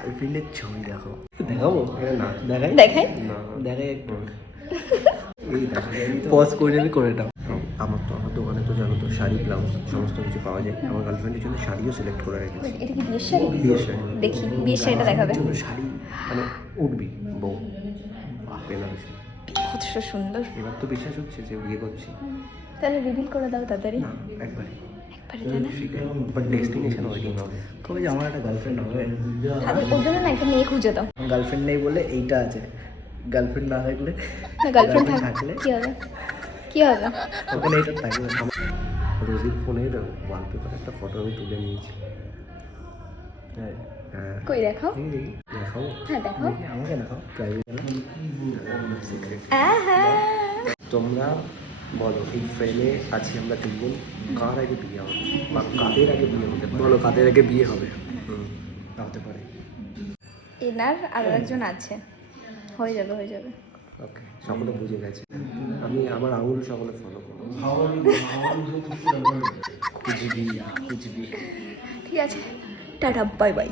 গার্লফ্রেন্ডের ছবি দেখো, দেখাবো না? দেখাই দেখাই না, দেখাই একবার। এই দেখো, পজ করে যাবি, করে দাও। আমার দোকানে তো জানো তো শাড়ি ব্লাউজ সমস্ত কিছু পাওয়া যায়। আমার গার্লফ্রেন্ডের জন্য শাড়িও সিলেক্ট করে রেখেছি। এটা কি বিয়ের শাড়ি? বিয়ের শাড়ি। দেখি বিয়ের শাড়িটা দেখাবে। জন্য শাড়ি মানে উঠবি বউ, বেনারসি। কত সুন্দর। এবার তো বিশ্বাস হচ্ছে যে বিয়ে করছি। তাহলে রিভিল করে দাও তাড়াতাড়ি। না, একবারে একবারে তাই না? বাট ডেস্টিনেশন ওয়েটিং হবে। কবে যে আমার একটা গার্লফ্রেন্ড হবে। তাহলে ওর জন্য না একটা মেয়ে খুঁজে দাও। গার্লফ্রেন্ড নেই বলে এইটা আছে, গার্লফ্রেন্ড না থাকলে, না গার্লফ্রেন্ড থাকলে কি হবে? কি হবে? ওখানে এইটা থাকবে। রোজির ফোনের ওয়ালপেপার একটা ফটো আমি তুলে নিয়েছি। হ্যাঁ, কই দেখাও। দেখাও। হ্যাঁ দেখাও। আমাকে দেখাও, প্রাইভেট না, সিক্রেট। হ্যাঁ। তোমরা বলো, এই ফ্রেমে আছি আমরা তিনজন, কার আগে বিয়ে হবে বা কাদের আগে বিয়ে হতে পারে? বলো কাদের আগে বিয়ে হবে? হতে পারে। এনার আরো একজন আছে, হয়ে যাবে হয়ে যাবে। ওকে, সকলে বুঝে গেছে। আমি আমার আঙুল সকলে ফলো করবো। কুচবি কুচবি। ঠিক আছে, টাটা, বাই বাই।